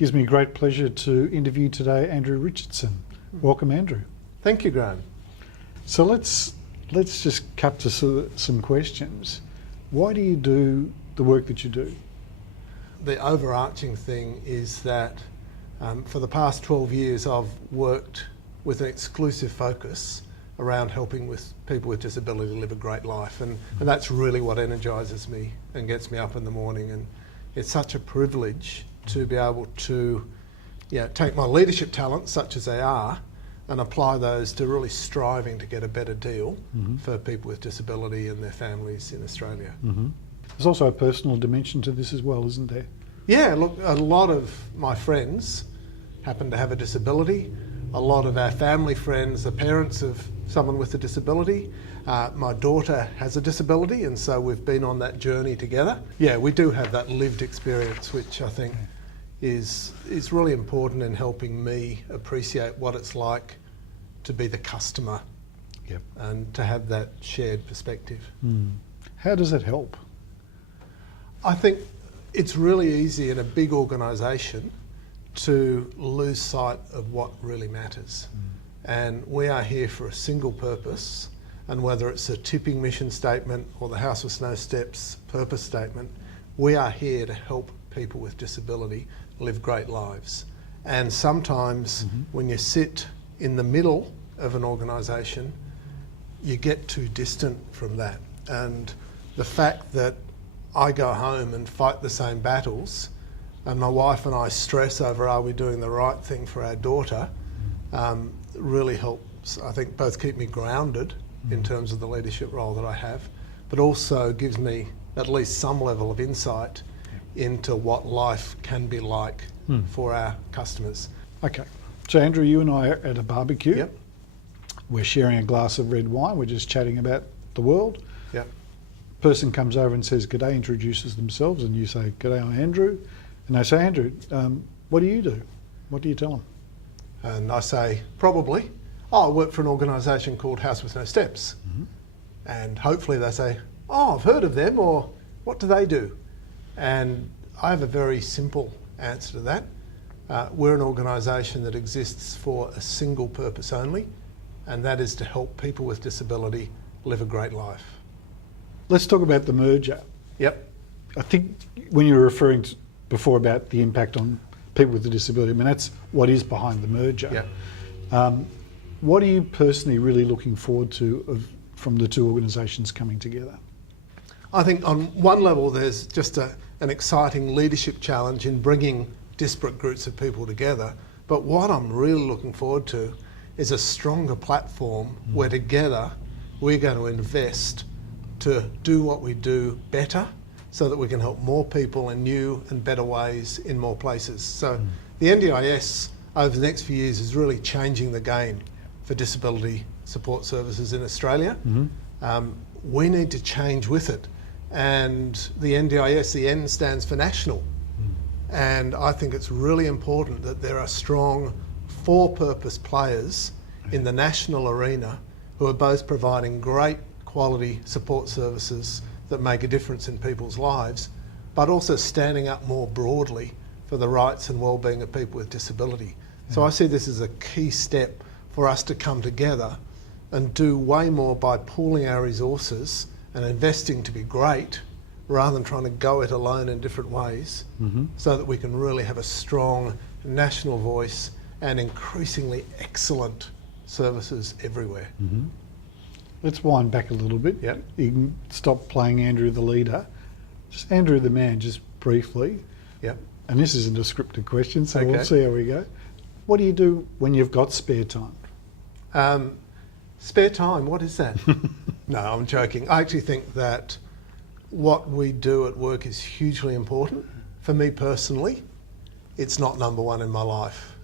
Gives me great pleasure to interview today Andrew Richardson. Welcome, Andrew. Thank you, Graeme. So let's just cut to some questions. Why do you do the work that you do? The overarching thing is that for the past 12 years I've worked with an exclusive focus around helping with people with disability live a great life, and that's really what energises me and gets me up in the morning. And it's such a privilege to be able to take my leadership talents, such as they are, and apply those to really striving to get a better deal for people with disability and their families in Australia. There's also a personal dimension to this as well, isn't there? Yeah, look, a lot of my friends happen to have a disability. A lot of our family friends are parents of someone with a disability. My daughter has a disability, and so we've been on that journey together. Yeah, we do have that lived experience, which I think is really important in helping me appreciate what it's like to be the customer and to have that shared perspective. How does it help? I think it's really easy in a big organisation to lose sight of what really matters. And we are here for a single purpose, and whether it's a tipping mission statement or the House with No Steps purpose statement, we are here to help people with disability live great lives. And sometimes when you sit in the middle of an organisation, you get too distant from that. And the fact that I go home and fight the same battles, and my wife and I stress over are we doing the right thing for our daughter, really helps, I think, both keep me grounded in terms of the leadership role that I have, but also gives me at least some level of insight into what life can be like for our customers. Okay, so Andrew, you and I are at a barbecue. Yep. We're sharing a glass of red wine. We're just chatting about the world. Yep. Person comes over and says, "G'day," introduces themselves, and you say, "G'day, I'm Andrew." And they say, "Andrew, what do you do?" What do you tell them? And I say, probably, I work for an organisation called House with No Steps. And hopefully they say, "Oh, I've heard of them," or "What do they do?" And I have a very simple answer to that. We're an organisation that exists for a single purpose only, and that is to help people with disability live a great life. Let's talk about the merger. Yep. I think when you were referring to before about the impact on people with a disability, I mean, that's what is behind the merger. Yep. What are you personally really looking forward to from the two organisations coming together? I think on one level there's just an exciting leadership challenge in bringing disparate groups of people together, but what I'm really looking forward to is a stronger platform where together we're going to invest to do what we do better so that we can help more people in new and better ways in more places. So the NDIS over the next few years is really changing the game for disability support services in Australia. We need to change with it. And the NDIS, the N stands for national. And I think it's really important that there are strong for-purpose players in the national arena who are both providing great quality support services that make a difference in people's lives, but also standing up more broadly for the rights and well-being of people with disability. So I see this as a key step for us to come together and do way more by pooling our resources and investing to be great rather than trying to go it alone in different ways, so that we can really have a strong national voice and increasingly excellent services everywhere. Let's wind back a little bit. Yep. You can stop playing Andrew the leader. Just Andrew the man, just briefly. Yep. And this isn't a scripted question, so Okay. we'll see how we go. What do you do when you've got spare time? Spare time, what is that? No, I'm joking. I actually think that what we do at work is hugely important. For me personally, it's not number one in my life.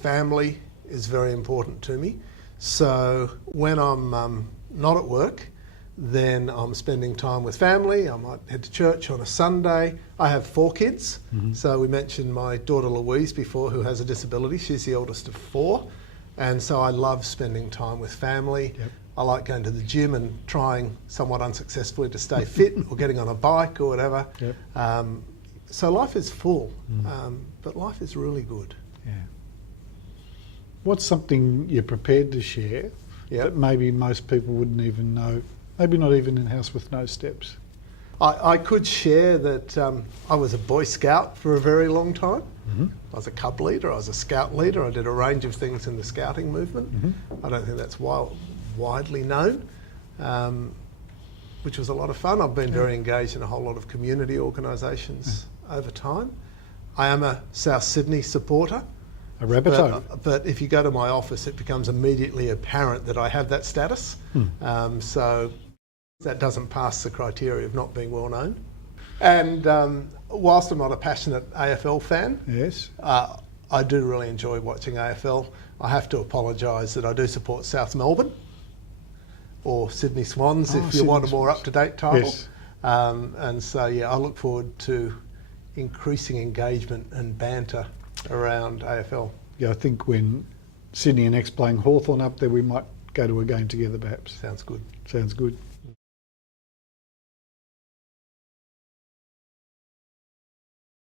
Family is very important to me. So when I'm not at work, then I'm spending time with family. I might head to church on a Sunday. I have 4 kids. So we mentioned my daughter Louise before, who has a disability. She's the oldest of 4. And so I love spending time with family. Yep. I like going to the gym and trying somewhat unsuccessfully to stay fit or getting on a bike or whatever. Yep. So life is full, but life is really good. Yeah. What's something you're prepared to share that maybe most people wouldn't even know, maybe not even in House with No Steps? I could share that I was a Boy Scout for a very long time. I was a cub leader, I was a scout leader, I did a range of things in the scouting movement. I don't think that's widely known, which was a lot of fun. I've been very engaged in a whole lot of community organisations over time. I am a South Sydney supporter. A Rabbitoh. But if you go to my office, it becomes immediately apparent that I have that status. So that doesn't pass the criteria of not being well known. And whilst I'm not a passionate AFL fan, Yes. I do really enjoy watching AFL. I have to apologise that I do support South Melbourne or Sydney Swans if you want a more up-to-date title. Yes. And so, yeah, I look forward to increasing engagement and banter around AFL. Yeah, I think when Sydney and X playing Hawthorn up there, we might go to a game together perhaps. Sounds good. Sounds good.